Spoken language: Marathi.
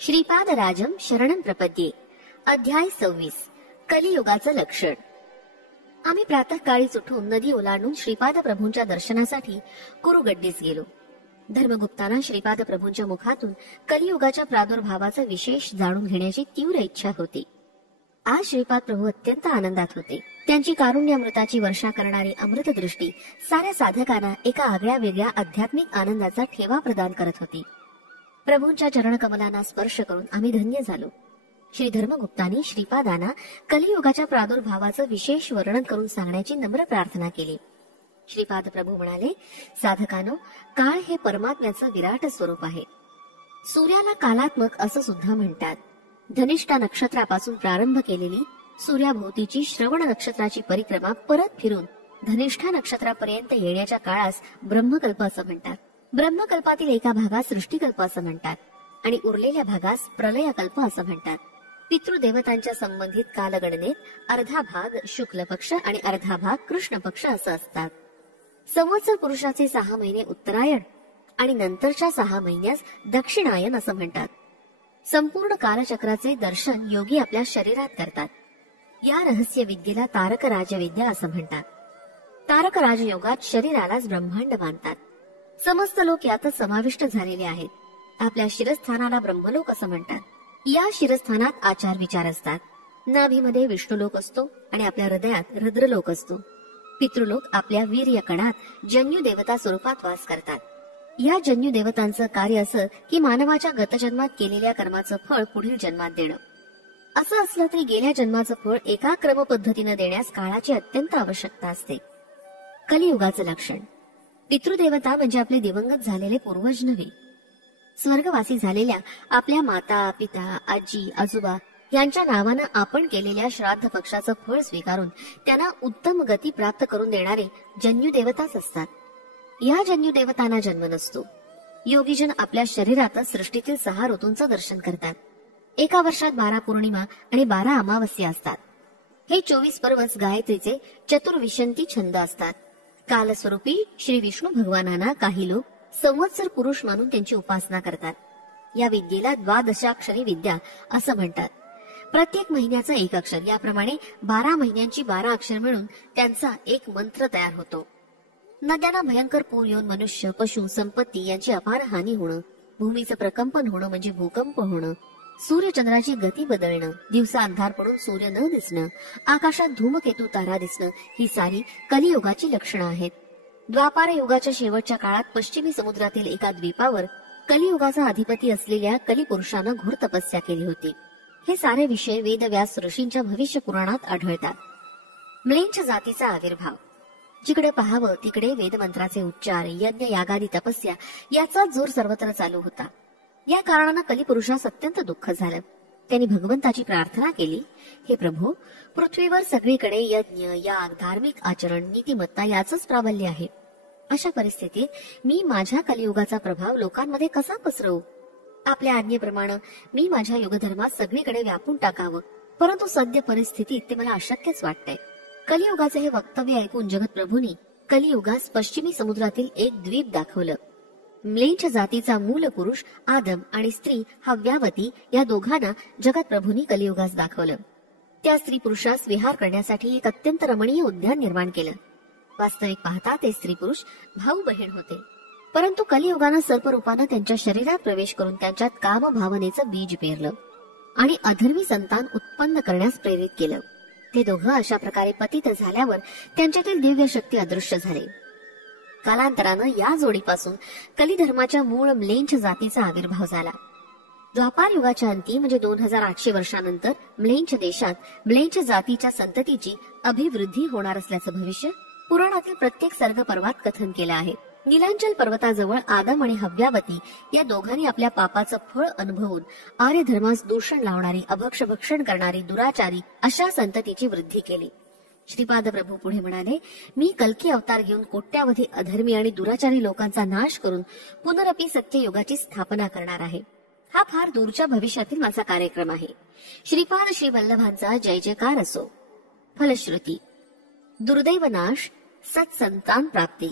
श्रीपादराजम शरणं प्रपद्ये. अध्याय 26. कलियुगाचं लक्षण. आम्ही प्रातःकाळीच उठून नदी ओलांडून श्रीपाद प्रभूंच्या दर्शनासाठी कुरुगड्डीस गेलो. धर्मगुप्तांना श्रीपाद प्रभूंच्या मुखातून कलियुगाच्या प्रादुर्भावाचा विशेष जाणून घेण्याची तीव्र इच्छा होती. आज श्रीपाद प्रभू अत्यंत आनंदात होते. त्यांची कारुण्यामृताची वर्षा करणारी अमृतदृष्टी साऱ्या साधकांना एका आगळ्या वेगळ्या आध्यात्मिक आनंदाचा ठेवा प्रदान करत होती. प्रभूंच्या चरणकमलांना स्पर्श करून आम्ही धन्य झालो. श्री धर्मगुप्तांनी श्रीपादांना कलियुगाच्या प्रादुर्भावाचं विशेष वर्णन करून सांगण्याची नम्र प्रार्थना केली. श्रीपाद प्रभू म्हणाले, साधकांनो, काळ हे परमात्म्याचं विराट स्वरूप आहे. सूर्याला कालात्मक असं सुद्धा म्हणतात. धनिष्ठा नक्षत्रापासून प्रारंभ केलेली सूर्याभोवतीची श्रवण नक्षत्राची परिक्रमा परत फिरून धनिष्ठा नक्षत्रापर्यंत येण्याच्या काळास ब्रह्मकल्प असं म्हणतात. ब्रह्मकल्पातील एका भागास सृष्टिकल्प असं म्हणतात आणि उरलेल्या भागास प्रलयकल्प असं म्हणतात. पितृदेवतांच्या संबंधित कालगणनेत अर्धा भाग शुक्ल पक्ष आणि अर्धा भाग कृष्ण पक्ष असं असतात. संवत्सर पुरुषाचे 6 महिने उत्तरायण आणि नंतरच्या 6 महिन्यास दक्षिणायन असं म्हणतात. संपूर्ण कालचक्राचे दर्शन योगी आपल्या शरीरात करतात. या रहस्य विद्येला तारक राजविद्या असं म्हणतात. तारक राजयोगात शरीरालाच ब्रह्मांड मानतात. समस्त लोक यातच समाविष्ट झालेले आहेत. आपल्या शिरस्थानाला ब्रह्मलोक असं म्हणतात. या शिरस्थानात आचार विचार असतात. नाभीमध्ये विष्णुलोक असतो आणि आपल्या हृदयात रुद्रलोक असतो. पितृलोक आपल्या वीर्य कणात जन्यू देवता स्वरूपात वास करतात. या जन्यू देवतांचं कार्य असं की मानवाच्या गतजन्मात केलेल्या कर्माचं फळ पुढील जन्मात देणं. असं असलं तरी गेल्या जन्माचं फळ एका क्रम पद्धतीनं देण्यास काळाची अत्यंत आवश्यकता असते. कलियुगाचं लक्षण. पितृदेवता म्हणजे आपले दिवंगत झालेले पूर्वज नव्हे. स्वर्गवासी झालेल्या आपल्या माता, पिता, आजी, आजोबा यांच्या नावानं आपण केलेल्या श्राद्ध पक्षाचं फळ स्वीकारून त्यांना उत्तम गती प्राप्त करून देणारे जन्यू देवताच असतात. या जन्यू देवतांना जन्म नसतो. योगीजन आपल्या शरीरातच सृष्टीतील 6 ऋतूंचं दर्शन करतात. एका वर्षात 12 पौर्णिमा आणि 12 अमावस्या असतात. हे 24 पर्वच गायत्रीचे चतुर्विशंती छंद असतात. कालस्वरूपी श्री विष्णू भगवानांना काही लोक संवत्सर पुरुष मानून त्यांची उपासना करतात. या विद्येला द्वादशाक्षरी विद्या असं म्हणतात. प्रत्येक महिन्याचं एक अक्षर, याप्रमाणे 12 महिन्यांची 12 अक्षर मिळून त्यांचा एक मंत्र तयार होतो. नद्यांना भयंकर पूर येऊन मनुष्य, पशु, संपत्ती यांची अपार हानी होणं, भूमीचं प्रकंपन होणं म्हणजे भूकंप होणं, सूर्यचंद्राची गती बदलणं, दिवसा अंधार पडून सूर्य न दिसणं, आकाशात धूमकेतू तारा दिसणं, ही सारी कलियुगाची लक्षणं आहेत. द्वापार युगाच्या शेवटच्या काळात पश्चिमी समुद्रातील एका द्वीपावर कलियुगाचा अधिपती असलेल्या कलिपुरुषानं घोर तपस्या केली होती. हे सारे विषय वेदव्यास ऋषींच्या भविष्य पुराणात आढळतात. म्लेंछ जातीचा आविर्भाव. जिकडे पाहावं तिकडे वेदमंत्राचे उच्चार, यज्ञ, यागादी, तपस्या याचा जोर सर्वत्र चालू होता. या कारणानं कलिपुरुषास अत्यंत दुःख झालं. त्यांनी भगवंताची प्रार्थना केली, हे प्रभू, पृथ्वीवर सगळीकडे यज्ञ, याग, धार्मिक आचरण, नीतिमत्ता याचंच प्राबल्य आहे. अशा परिस्थितीत मी माझ्या कलियुगाचा प्रभाव लोकांमध्ये कसा पसरवू? आपल्या आज्ञेप्रमाणे मी माझ्या युगधर्मात सगळीकडे व्यापून टाकावं, परंतु सद्य परिस्थितीत ते मला अशक्यच वाटतंय. कलियुगाचे हे वक्तव्य ऐकून जगतप्रभूंनी कलियुगास पश्चिमी समुद्रातील एक द्वीप दाखवलं. म्लेंछ जातीचा मूल पुरुष आदम आणि स्त्री हव्यावती या दोघांना जगतप्रभूंनी कलियुगास दाखवलं. त्या स्त्री पुरुषास विहार करण्यासाठी एक अत्यंत रमणीय उद्यान निर्माण केलं. वास्तविक पाहता ते स्त्री पुरुष भाऊ बहीण होते, परंतु कलियुगानं सर्परूपानं त्यांच्या शरीरात प्रवेश करून त्यांच्यात काम भावनेचं बीज पेरलं आणि अधर्मी संतान उत्पन्न करण्यास प्रेरित केलं. ते दोघं अशा प्रकारे पतित झाल्यावर त्यांच्यातील दिव्य शक्ती अदृश्य झाले. कालांतरानं या जोडीपासून कलिधर्माच्या मूळ म्लेंछ जातीचा आविर्भाव झाला. द्वापार युगाच्या अंती म्हणजे 2800 वर्षानंतर म्लेंछ देशात म्लेंछ जातीच्या संततीची अभिवृद्धी होणार असल्याचं भविष्य पुराणातील प्रत्येक सर्ग पर्वात कथन केलं आहे. नीलांचल पर्वताजवळ आदम आणि हव्यावती या दोघांनी आपल्या पापाचं फळ अनुभवून आर्य धर्मास दूषण लावणारी, अभक्ष भक्षण करणारी, दुराचारी अशा संततीची वृद्धी केली. श्रीपाद प्रभू पुढे म्हणाले, मी कल्की अवतार घेऊन कोट्यावधी अधर्मी आणि दुराचारी लोकांचा नाश करून पुनरपी सत्ययुगाची स्थापना करणार आहे. हा फार दूरच्या भविष्यातील माझा कार्यक्रम आहे. श्रीपाद श्री वल्लभांचा जय जयकार असो. फलश्रुती. दुर्दैव नाश, सत्संतान प्राप्ती.